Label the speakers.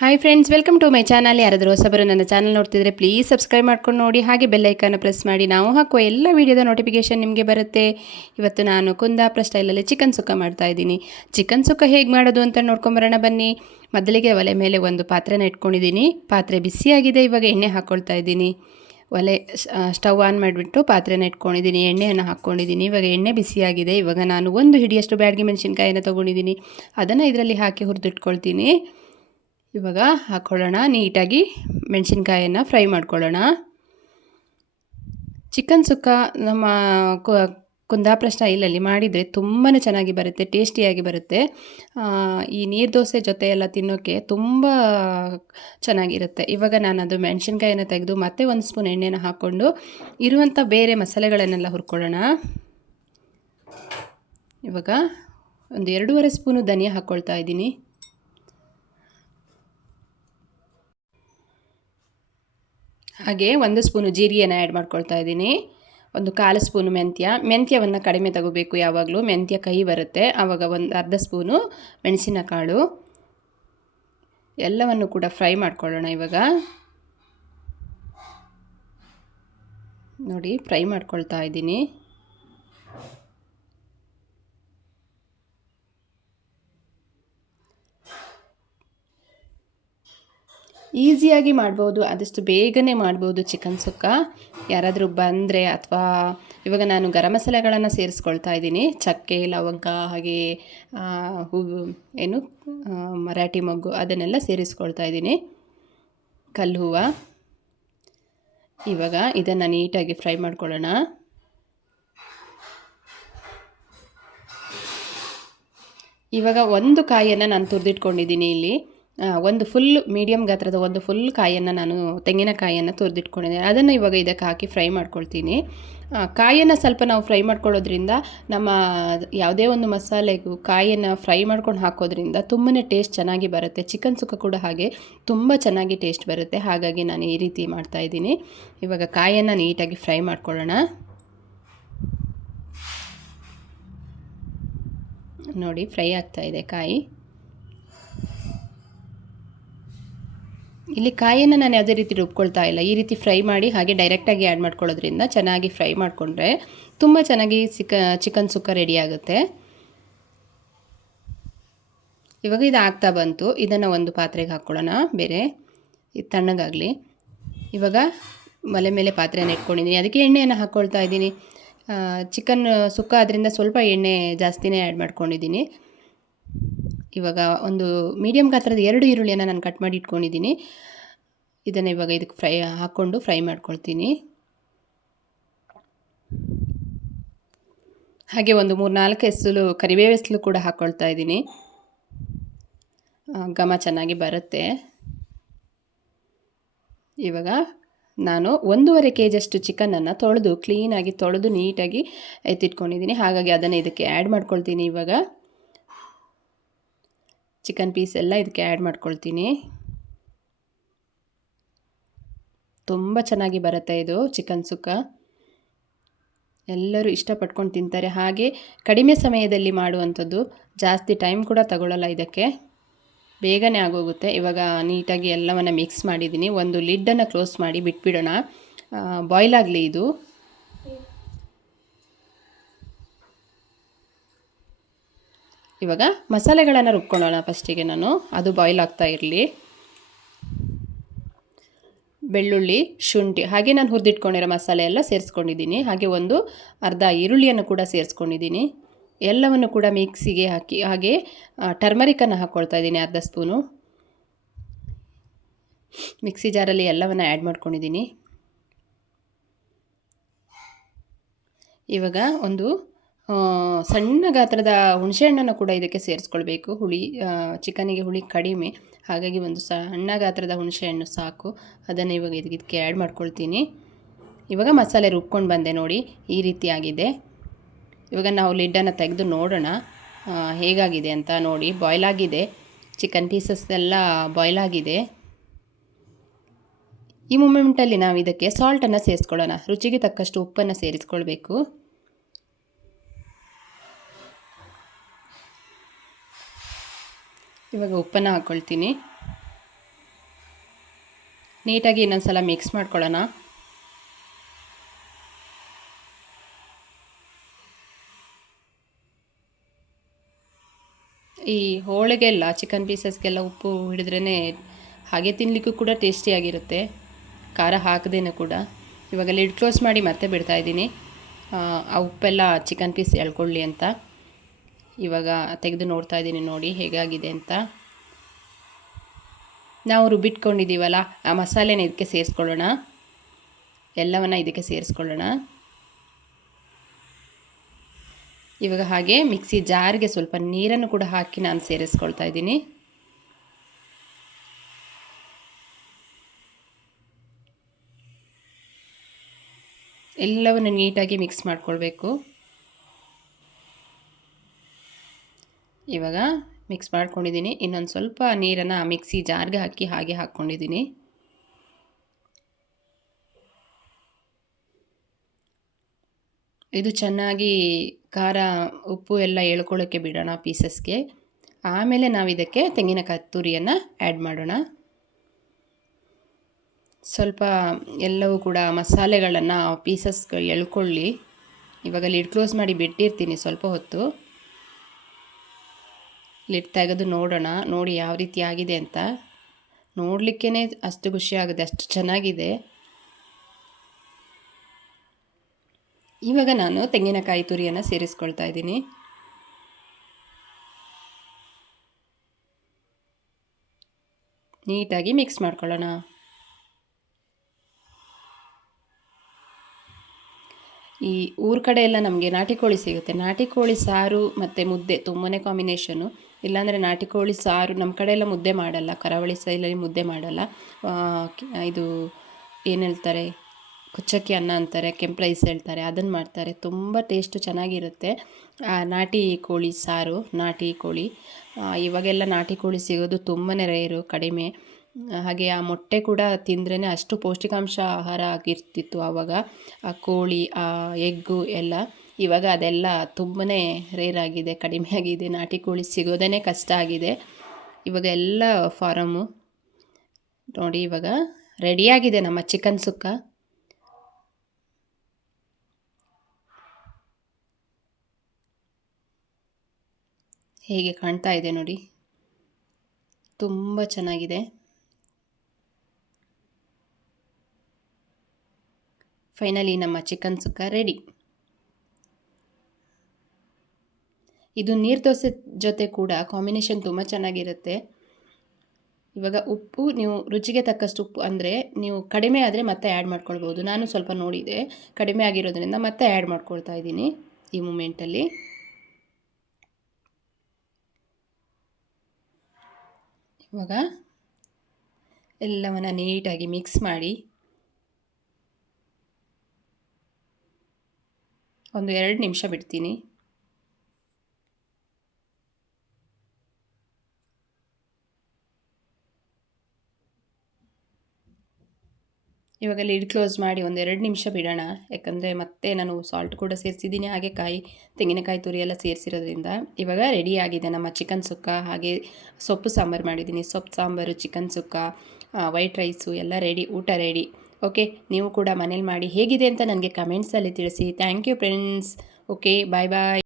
Speaker 1: Hi friends welcome to my channel ಯಾರಾದರೂ ಹೊಸಬರು ನನ್ನ ಚಾನಲ್ ನೋಡ್ತಿದ್ರೆ ಪ್ಲೀಸ್ ಸಬ್ಸ್ಕ್ರೈಬ್ ಮಾಡ್ಕೊಂಡು ನೋಡಿ. ಹಾಗೆ ಬೆಲ್ಲೈಕನ್ನು ಪ್ರೆಸ್ ಮಾಡಿ. ನಾವು ಹಾಕುವ ಎಲ್ಲ ವೀಡಿಯೋದ ನೋಟಿಫಿಕೇಷನ್ ನಿಮಗೆ ಬರುತ್ತೆ. ಇವತ್ತು ನಾನು ಕುಂದಾಪುರ ಸ್ಟೈಲಲ್ಲಿ ಚಿಕನ್ ಸುಕ್ಕ ಮಾಡ್ತಾ ಇದ್ದೀನಿ. ಚಿಕನ್ ಸುಕ್ಕ ಹೇಗೆ ಮಾಡೋದು ಅಂತ ನೋಡ್ಕೊಂಬರೋಣ ಬನ್ನಿ. ಮೊದಲಿಗೆ ಒಲೆ ಮೇಲೆ ಒಂದು ಪಾತ್ರೆನ ಇಟ್ಕೊಂಡಿದ್ದೀನಿ. ಪಾತ್ರೆ ಬಿಸಿಯಾಗಿದೆ, ಇವಾಗ ಎಣ್ಣೆ ಹಾಕ್ಕೊಳ್ತಾ ಇದ್ದೀನಿ. ಒಲೆ ಸ್ಟವ್ ಆನ್ ಮಾಡಿಬಿಟ್ಟು ಪಾತ್ರೆನ ಇಟ್ಕೊಂಡಿದ್ದೀನಿ. ಎಣ್ಣೆಯನ್ನು ಹಾಕ್ಕೊಂಡಿದ್ದೀನಿ. ಇವಾಗ ಎಣ್ಣೆ ಬಿಸಿಯಾಗಿದೆ. ಇವಾಗ ನಾನು ಒಂದು ಹಿಡಿಯಷ್ಟು ಬ್ಯಾಡಗಿ ಮೆಣಸಿನ್ಕಾಯಿನ ತೊಗೊಂಡಿದ್ದೀನಿ. ಅದನ್ನು ಇದರಲ್ಲಿ ಹಾಕಿ ಹುರಿದಿಟ್ಕೊಳ್ತೀನಿ. ಇವಾಗ ಹಾಕ್ಕೊಳ್ಳೋಣ ನೀಟಾಗಿ ಮೆಣಸಿನ್ಕಾಯನ್ನು ಫ್ರೈ ಮಾಡ್ಕೊಳ್ಳೋಣ. ಚಿಕನ್ ಸುಕ್ಕ ನಮ್ಮ ಕುಂದಾಪುರ ಸ್ಟೈಲಲ್ಲಿ ಮಾಡಿದರೆ ತುಂಬಾ ಚೆನ್ನಾಗಿ ಬರುತ್ತೆ, ಟೇಸ್ಟಿಯಾಗಿ ಬರುತ್ತೆ. ಈ ನೀರು ದೋಸೆ ಜೊತೆ ಎಲ್ಲ ತಿನ್ನೋಕ್ಕೆ ತುಂಬ ಚೆನ್ನಾಗಿರುತ್ತೆ. ಇವಾಗ ನಾನು ಅದು ಮೆಣಸಿನ್ಕಾಯನ್ನು ತೆಗೆದು ಮತ್ತೆ ಒಂದು ಸ್ಪೂನ್ ಎಣ್ಣೆನ ಹಾಕ್ಕೊಂಡು ಇರುವಂಥ ಬೇರೆ ಮಸಾಲೆಗಳನ್ನೆಲ್ಲ ಹುರ್ಕೊಳ್ಳೋಣ. ಇವಾಗ ಒಂದು ಎರಡೂವರೆ ಸ್ಪೂನು ಧನಿಯಾ ಹಾಕ್ಕೊಳ್ತಾ ಇದ್ದೀನಿ. ಹಾಗೆ ಒಂದು ಸ್ಪೂನು ಜೀರಿಗೆನ ಆ್ಯಡ್ ಮಾಡ್ಕೊಳ್ತಾ ಇದ್ದೀನಿ. ಒಂದು ಕಾಲು ಸ್ಪೂನು ಮೆಂತ್ಯ. ಮೆಂತ್ಯವನ್ನು ಕಡಿಮೆ ತಗೋಬೇಕು ಯಾವಾಗಲೂ. ಮೆಂತ್ಯ ಕಹಿ ಬರುತ್ತೆ. ಆವಾಗ ಒಂದು ಅರ್ಧ ಸ್ಪೂನು ಮೆಣಸಿನಕಾಳು. ಎಲ್ಲವನ್ನು ಕೂಡ ಫ್ರೈ ಮಾಡ್ಕೊಳ್ಳೋಣ ಇವಾಗ. ನೋಡಿ, ಫ್ರೈ ಮಾಡ್ಕೊಳ್ತಾ ಇದ್ದೀನಿ. ಈಸಿಯಾಗಿ ಮಾಡ್ಬೋದು, ಆದಷ್ಟು ಬೇಗನೆ ಮಾಡ್ಬೋದು ಚಿಕನ್ ಸುಕ್ಕ. ಯಾರಾದರೂ ಬಂದರೆ ಅಥವಾ ಇವಾಗ ನಾನು ಗರಂ ಮಸಾಲೆಗಳನ್ನು ಸೇರಿಸ್ಕೊಳ್ತಾ ಇದ್ದೀನಿ. ಚಕ್ಕೆ, ಲವಂಗ, ಹಾಗೆ ಹೂ, ಏನು ಮರಾಠಿ ಮೊಗ್ಗು ಅದನ್ನೆಲ್ಲ ಸೇರಿಸ್ಕೊಳ್ತಾ ಇದ್ದೀನಿ. ಕಲ್ಲು ಹೂವು. ಇವಾಗ ಇದನ್ನು ನೀಟಾಗಿ ಫ್ರೈ ಮಾಡ್ಕೊಳ್ಳೋಣ. ಇವಾಗ ಒಂದು ಕಾಯಿಯನ್ನು ನಾನು ತುರಿದಿಟ್ಕೊಂಡಿದ್ದೀನಿ ಇಲ್ಲಿ. ಒಂದು ಫುಲ್ ಮೀಡಿಯಮ್ ಗಾತ್ರದ ಒಂದು ಫುಲ್ ಕಾಯನ್ನು ನಾನು ತೆಂಗಿನಕಾಯಿಯನ್ನು ತುರಿದಿಟ್ಕೊಂಡಿದ್ದೇನೆ ಅದನ್ನು ಇವಾಗ ಇದಕ್ಕೆ ಹಾಕಿ ಫ್ರೈ ಮಾಡ್ಕೊಳ್ತೀನಿ. ಕಾಯನ್ನು ಸ್ವಲ್ಪ ನಾವು ಫ್ರೈ ಮಾಡ್ಕೊಳ್ಳೋದ್ರಿಂದ ನಮ್ಮ ಯಾವುದೇ ಒಂದು ಮಸಾಲೆಗೂ ಕಾಯಿಯನ್ನು ಫ್ರೈ ಮಾಡ್ಕೊಂಡು ಹಾಕೋದ್ರಿಂದ ತುಂಬಾ ಟೇಸ್ಟ್ ಚೆನ್ನಾಗಿ ಬರುತ್ತೆ. ಚಿಕನ್ ಸುಕ್ಕ ಕೂಡ ಹಾಗೆ ತುಂಬ ಚೆನ್ನಾಗಿ ಟೇಸ್ಟ್ ಬರುತ್ತೆ. ಹಾಗಾಗಿ ನಾನು ಈ ರೀತಿ ಮಾಡ್ತಾಯಿದ್ದೀನಿ ಇವಾಗ ಕಾಯಿಯನ್ನು ನೀಟಾಗಿ ಫ್ರೈ ಮಾಡ್ಕೊಳ್ಳೋಣ. ನೋಡಿ ಫ್ರೈ ಆಗ್ತಾಯಿದೆ ಕಾಯಿ. ಇಲ್ಲಿ ಕಾಯಿಯನ್ನು ನಾನು ಯಾವುದೇ ರೀತಿ ರುಬ್ಕೊಳ್ತಾ ಇಲ್ಲ. ಈ ರೀತಿ ಫ್ರೈ ಮಾಡಿ ಹಾಗೆ ಡೈರೆಕ್ಟಾಗಿ ಆ್ಯಡ್ ಮಾಡ್ಕೊಳ್ಳೋದ್ರಿಂದ ಚೆನ್ನಾಗಿ ಫ್ರೈ ಮಾಡಿಕೊಂಡ್ರೆ ತುಂಬ ಚೆನ್ನಾಗಿ ಚಿಕ, ಚಿಕನ್ ಸುಕ್ಕ ರೆಡಿ ಆಗುತ್ತೆ. ಇವಾಗ ಇದು ಆಗ್ತಾ ಬಂತು. ಇದನ್ನು ಒಂದು ಪಾತ್ರೆಗೆ ಹಾಕ್ಕೊಳ್ಳೋಣ. ಬೇರೆ ಇದು ತಣ್ಣಗಾಗಲಿ. ಇವಾಗ ಮಲೆ ಮೇಲೆ ಪಾತ್ರೆಯನ್ನು ಇಟ್ಕೊಂಡಿದ್ದೀನಿ. ಅದಕ್ಕೆ ಎಣ್ಣೆಯನ್ನು ಹಾಕ್ಕೊಳ್ತಾ ಇದ್ದೀನಿ. ಚಿಕನ್ ಸುಕ್ಕ ಅದರಿಂದ ಸ್ವಲ್ಪ ಎಣ್ಣೆ ಜಾಸ್ತಿನೇ ಆ್ಯಡ್ ಮಾಡ್ಕೊಂಡಿದ್ದೀನಿ. ಇವಾಗ ಒಂದು ಮೀಡಿಯಮ್ ಗಾತ್ರದ ಎರಡು ಈರುಳ್ಳಿಯನ್ನು ನಾನು ಕಟ್ ಮಾಡಿ ಇಟ್ಕೊಂಡಿದ್ದೀನಿ. ಇದನ್ನು ಇವಾಗ ಇದಕ್ಕೆ ಫ್ರೈ ಹಾಕ್ಕೊಂಡು ಫ್ರೈ ಮಾಡ್ಕೊಳ್ತೀನಿ. ಹಾಗೆ ಒಂದು ಮೂರು ನಾಲ್ಕು ಎಸಲು ಕರಿಬೇವು ಎಸಲು ಕೂಡ ಹಾಕ್ಕೊಳ್ತಾ ಇದ್ದೀನಿ. ಘಮ ಚೆನ್ನಾಗಿ ಬರುತ್ತೆ. ಇವಾಗ ನಾನು ಒಂದೂವರೆ ಕೆ ಜಿಯಷ್ಟು ಚಿಕನನ್ನು ತೊಳೆದು ಕ್ಲೀನಾಗಿ ತೊಳೆದು, ನೀಟಾಗಿ ಎತ್ತಿಟ್ಕೊಂಡಿದ್ದೀನಿ. ಹಾಗಾಗಿ ಅದನ್ನು ಇದಕ್ಕೆ ಆ್ಯಡ್ ಮಾಡ್ಕೊಳ್ತೀನಿ ಇವಾಗ. ಚಿಕನ್ ಪೀಸ್ ಎಲ್ಲ ಇದಕ್ಕೆ ಆ್ಯಡ್ ಮಾಡ್ಕೊಳ್ತೀನಿ. ತುಂಬ ಚೆನ್ನಾಗಿ ಬರುತ್ತೆ ಇದು ಚಿಕನ್ ಸುಕ್ಕ. ಎಲ್ಲರೂ ಇಷ್ಟಪಟ್ಕೊಂಡು ತಿಂತಾರೆ. ಹಾಗೆ ಕಡಿಮೆ ಸಮಯದಲ್ಲಿ ಮಾಡುವಂಥದ್ದು ಜಾಸ್ತಿ ಟೈಮ್ ಕೂಡ ತಗೊಳ್ಳಲ್ಲ ಇದಕ್ಕೆ. ಬೇಗನೆ ಆಗೋಗುತ್ತೆ. ಇವಾಗ ನೀಟಾಗಿ ಎಲ್ಲವನ್ನು ಮಿಕ್ಸ್ ಮಾಡಿದ್ದೀನಿ. ಒಂದು ಲಿಡ್ಡನ್ನು ಕ್ಲೋಸ್ ಮಾಡಿ ಬಿಟ್ಬಿಡೋಣ. ಬಾಯ್ಲ್ ಆಗಲಿ ಇದು. ಇವಾಗ ಮಸಾಲೆಗಳನ್ನು ರುಬ್ಕೊಳ್ಳೋಣ ಫಸ್ಟಿಗೆ ನಾನು. ಅದು ಬಾಯ್ಲ್ ಆಗ್ತಾ ಇರಲಿ. ಬೆಳ್ಳುಳ್ಳಿ, ಶುಂಠಿ, ಹಾಗೆ ನಾನು ಹುರಿದಿಟ್ಕೊಂಡಿರೋ ಮಸಾಲೆ ಎಲ್ಲ ಸೇರಿಸ್ಕೊಂಡಿದ್ದೀನಿ. ಹಾಗೆ ಒಂದು ಅರ್ಧ ಈರುಳ್ಳಿಯನ್ನು ಕೂಡ ಸೇರಿಸ್ಕೊಂಡಿದ್ದೀನಿ. ಎಲ್ಲವನ್ನು ಕೂಡ ಮಿಕ್ಸಿಗೆ ಹಾಕಿ, ಹಾಗೆ ಟರ್ಮರಿಕನ್ನು ಹಾಕ್ಕೊಳ್ತಾ ಇದ್ದೀನಿ ಅರ್ಧ ಸ್ಪೂನು. ಮಿಕ್ಸಿ ಜಾರಲ್ಲಿ ಎಲ್ಲವನ್ನು ಆ್ಯಡ್ ಮಾಡ್ಕೊಂಡಿದ್ದೀನಿ. ಇವಾಗ ಒಂದು ಸಣ್ಣ ಗಾತ್ರದ ಹುಣಸೆಹಣ್ಣನ್ನು ಕೂಡ ಇದಕ್ಕೆ ಸೇರಿಸ್ಕೊಳ್ಬೇಕು. ಹುಳಿ ಚಿಕನಿಗೆ ಹುಳಿ ಕಡಿಮೆ. ಹಾಗಾಗಿ ಒಂದು ಸಣ್ಣ ಗಾತ್ರದ ಹುಣಸೆಹಣ್ಣು ಸಾಕು. ಅದನ್ನು ಇವಾಗ ಇದಕ್ಕೆ ಆ್ಯಡ್ ಮಾಡ್ಕೊಳ್ತೀನಿ. ಇವಾಗ ಮಸಾಲೆ ರುಬ್ಕೊಂಡು ಬಂದೆ ನೋಡಿ, ಈ ರೀತಿಯಾಗಿದೆ ಇವಾಗ ನಾವು ಲಿಡ್ಡನ್ನು ತೆಗೆದು ನೋಡೋಣ. ಹೇಗಾಗಿದೆ ಅಂತ ನೋಡಿ. ಬಾಯ್ಲ್ ಆಗಿದೆ. ಚಿಕನ್ ಪೀಸಸ್ ಎಲ್ಲ ಬಾಯ್ಲ್ ಆಗಿದೆ. ಈ ಮೂಮೆಂಟಲ್ಲಿ ನಾವು ಇದಕ್ಕೆ ಸಾಲ್ಟನ್ನು ಸೇರಿಸ್ಕೊಳ್ಳೋಣ. ರುಚಿಗೆ ತಕ್ಕಷ್ಟು ಉಪ್ಪನ್ನು ಸೇರಿಸ್ಕೊಳ್ಬೇಕು. ಇವಾಗ ಉಪ್ಪನ್ನು ಹಾಕ್ಕೊಳ್ತೀನಿ ನೀಟಾಗಿ ಇನ್ನೊಂದು ಸಲ ಮಿಕ್ಸ್ ಮಾಡ್ಕೊಳ್ಳೋಣ. ಈ ಹೋಳಿಗೆಲ್ಲ ಚಿಕನ್ ಪೀಸಸ್ಗೆಲ್ಲ ಉಪ್ಪು ಹಿಡಿದ್ರೇ ಹಾಗೆ ತಿನ್ನಲಿಕ್ಕೂ ಕೂಡ ಟೇಸ್ಟಿಯಾಗಿರುತ್ತೆ ಖಾರ ಹಾಕದೇನೆ ಕೂಡ. ಇವಾಗ ಲಿಡ್ ಕ್ಲೋಸ್ ಮಾಡಿ ಮತ್ತೆ ಬಿಡ್ತಾ ಇದ್ದೀನಿ. ಆ ಉಪ್ಪೆಲ್ಲ ಚಿಕನ್ ಪೀಸ್ ಎಳ್ಕೊಳ್ಳಿ ಅಂತ. ಇವಾಗ ತೆಗೆದು ನೋಡ್ತಾ ಇದ್ದೀನಿ ನೋಡಿ ಹೇಗಾಗಿದೆ ಅಂತ. ನಾವು ರುಬ್ಬಿಟ್ಕೊಂಡಿದ್ದೀವಲ್ಲ, ಆ ಮಸಾಲೆನ ಇದಕ್ಕೆ ಸೇರಿಸ್ಕೊಳ್ಳೋಣ. ಎಲ್ಲವನ್ನು ಇದಕ್ಕೆ ಸೇರಿಸ್ಕೊಳ್ಳೋಣ. ಇವಾಗ ಹಾಗೆ ಮಿಕ್ಸಿ ಜಾರ್ಗೆ ಸ್ವಲ್ಪ ನೀರನ್ನು ಕೂಡ ಹಾಕಿ ನಾನು ಸೇರಿಸ್ಕೊಳ್ತಾ ಇದ್ದೀನಿ. ಎಲ್ಲವನ್ನು ನೀಟಾಗಿ ಮಿಕ್ಸ್ ಮಾಡ್ಕೊಳ್ಬೇಕು. ಇವಾಗ ಮಿಕ್ಸ್ ಮಾಡ್ಕೊಂಡಿದ್ದೀನಿ. ಇನ್ನೊಂದು ಸ್ವಲ್ಪ ನೀರನ್ನು ಮಿಕ್ಸಿ ಜಾರ್ಗೆ ಹಾಕಿ ಹಾಗೆ ಹಾಕ್ಕೊಂಡಿದ್ದೀನಿ. ಇದು ಚೆನ್ನಾಗಿ ಖಾರ ಉಪ್ಪು ಎಲ್ಲ ಎಳ್ಕೊಳ್ಳೋಕ್ಕೆ ಬಿಡೋಣ ಪೀಸಸ್ಗೆ. ಆಮೇಲೆ ನಾವು ಇದಕ್ಕೆ ತೆಂಗಿನ ತುರಿಯನ್ನು ಆ್ಯಡ್ ಮಾಡೋಣ. ಸ್ವಲ್ಪ ಎಲ್ಲವೂ ಕೂಡ ಮಸಾಲೆಗಳನ್ನು ಪೀಸಸ್ಗೆ ಎಳ್ಕೊಳ್ಳಿ. ಇವಾಗ ಲಿಡ್ ಕ್ಲೋಸ್ ಮಾಡಿ ಬಿಟ್ಟಿರ್ತೀನಿ ಸ್ವಲ್ಪ ಹೊತ್ತು. ಲಿಡ್ ತೆಗೆದು ನೋಡೋಣ, ನೋಡಿ ಯಾವ ರೀತಿ ಆಗಿದೆ ಅಂತ. ನೋಡಲಿಕ್ಕೇ ಅಷ್ಟು ಖುಷಿ ಅಷ್ಟು ಚೆನ್ನಾಗಿದೆ. ಇವಾಗ ನಾನು ತೆಂಗಿನಕಾಯಿ ತುರಿಯನ್ನು ಸೇರಿಸ್ಕೊಳ್ತಾ ಇದ್ದೀನಿ. ನೀಟಾಗಿ ಮಿಕ್ಸ್ ಮಾಡ್ಕೊಳ್ಳೋಣ. ಈ ಊರ ಕಡೆ ಎಲ್ಲ ನಮಗೆ ನಾಟಿ ಕೋಳಿ ಸಿಗುತ್ತೆ. ನಾಟಿ ಕೋಳಿ ಸಾರು ಮತ್ತು ಮುದ್ದೆ ತುಂಬನೇ ಕಾಂಬಿನೇಷನು ಇಲ್ಲಾಂದರೆ ನಾಟಿ ಕೋಳಿ ಸಾರು ನಮ್ಮ ಕಡೆ ಎಲ್ಲ ಮುದ್ದೆ ಮಾಡಲ್ಲ, ಕರಾವಳಿ ಸ್ಟೈಲಲ್ಲಿ ಮುದ್ದೆ ಮಾಡಲ್ಲ. ಇದು ಏನು ಹೇಳ್ತಾರೆ, ಕುಚ್ಚಕ್ಕಿ ಅನ್ನ ಅಂತಾರೆ, ಕೆಂಪು ರೈಸ್ ಹೇಳ್ತಾರೆ ಅದನ್ನು ಮಾಡ್ತಾರೆ. ತುಂಬ ಟೇಸ್ಟು ಚೆನ್ನಾಗಿರುತ್ತೆ. ನಾಟಿ ಕೋಳಿ ಸಾರು, ನಾಟಿ ಕೋಳಿ. ಇವಾಗೆಲ್ಲ ನಾಟಿ ಕೋಳಿ ಸಿಗೋದು ತುಂಬಾ ರೇರು ಕಡಿಮೆ. ಹಾಗೆ ಆ ಮೊಟ್ಟೆ ಕೂಡ ತಿಂದ್ರೇ ಅಷ್ಟು ಪೌಷ್ಟಿಕಾಂಶ ಆಹಾರ ಆಗಿರ್ತಿತ್ತು ಆವಾಗ ಆ ಕೋಳಿ, ಆ, ಎಗ್ಗು ಎಲ್ಲ. ಇವಾಗ ಅದೆಲ್ಲ ತುಂಬಾ ರೇರ್ ಆಗಿದೆ, ಕಡಿಮೆ ಆಗಿದೆ, ನಾಟಿ ಕೋಳಿ ಸಿಗೋದೇ ಕಷ್ಟ ಆಗಿದೆ. ಇವಾಗ ಎಲ್ಲ ಫಾರಮ್ಮು ನೋಡಿ ಇವಾಗ ರೆಡಿಯಾಗಿದೆ ನಮ್ಮ ಚಿಕನ್ ಸುಕ್ಕ. ಹೇಗೆ ಕಾಣ್ತಾ ಇದೆ ನೋಡಿ. ತುಂಬ ಚೆನ್ನಾಗಿದೆ. ಫೈನಲಿ ನಮ್ಮ ಚಿಕನ್ ಸುಕ್ಕ ರೆಡಿ ಇದು ನೀರು ದೋಸೆ ಜೊತೆ ಕೂಡ ಕಾಂಬಿನೇಷನ್ ತುಂಬ ಚೆನ್ನಾಗಿರುತ್ತೆ. ಇವಾಗ ಉಪ್ಪು, ನೀವು ರುಚಿಗೆ ತಕ್ಕಷ್ಟು ಉಪ್ಪು ಅಂದರೆ ನೀವು ಕಡಿಮೆ ಆದರೆ ಮತ್ತೆ ಆ್ಯಡ್ ಮಾಡ್ಕೊಳ್ಬೋದು ನಾನು ಸ್ವಲ್ಪ ನೋಡಿದೆ, ಕಡಿಮೆ ಆಗಿರೋದ್ರಿಂದ ಮತ್ತೆ ಆ್ಯಡ್ ಮಾಡ್ಕೊಳ್ತಾ ಇದ್ದೀನಿ ಈ ಮೂಮೆಂಟಲ್ಲಿ ಇವಾಗ ಎಲ್ಲವನ್ನು ನೀಟಾಗಿ ಮಿಕ್ಸ್ ಮಾಡಿ ಒಂದು ಎರಡು ನಿಮಿಷ ಬಿಡ್ತೀನಿ. ಇವಾಗ ಲಿಡ್ ಕ್ಲೋಸ್ ಮಾಡಿ ಒಂದು ಎರಡು ನಿಮಿಷ ಬಿಡೋಣ. ಯಾಕಂದರೆ ಮತ್ತೆ ನಾನು ಸಾಲ್ಟ್ ಕೂಡ ಸೇರಿಸಿದ್ದೀನಿ. ಹಾಗೆ ಕಾಯಿ, ತೆಂಗಿನಕಾಯಿ ತುರಿ ಎಲ್ಲ ಸೇರಿಸಿರೋದ್ರಿಂದ ಇವಾಗ ರೆಡಿ ಆಗಿದೆ ನಮ್ಮ ಚಿಕನ್ ಸುಕ್ಕ. ಹಾಗೆ ಸೊಪ್ಪು ಸಾಂಬಾರು ಮಾಡಿದ್ದೀನಿ. ಸೊಪ್ಪು, sambar chicken sukka white rice ಎಲ್ಲ ರೆಡಿ ಊಟ ರೆಡಿ ಓಕೆ ನೀವು ಕೂಡ ಮನೇಲಿ ಮಾಡಿ ಹೇಗಿದೆ ಅಂತ ನನಗೆ ಕಮೆಂಟ್ಸಲ್ಲಿ ತಿಳಿಸಿ. Thank you friends okay bye bye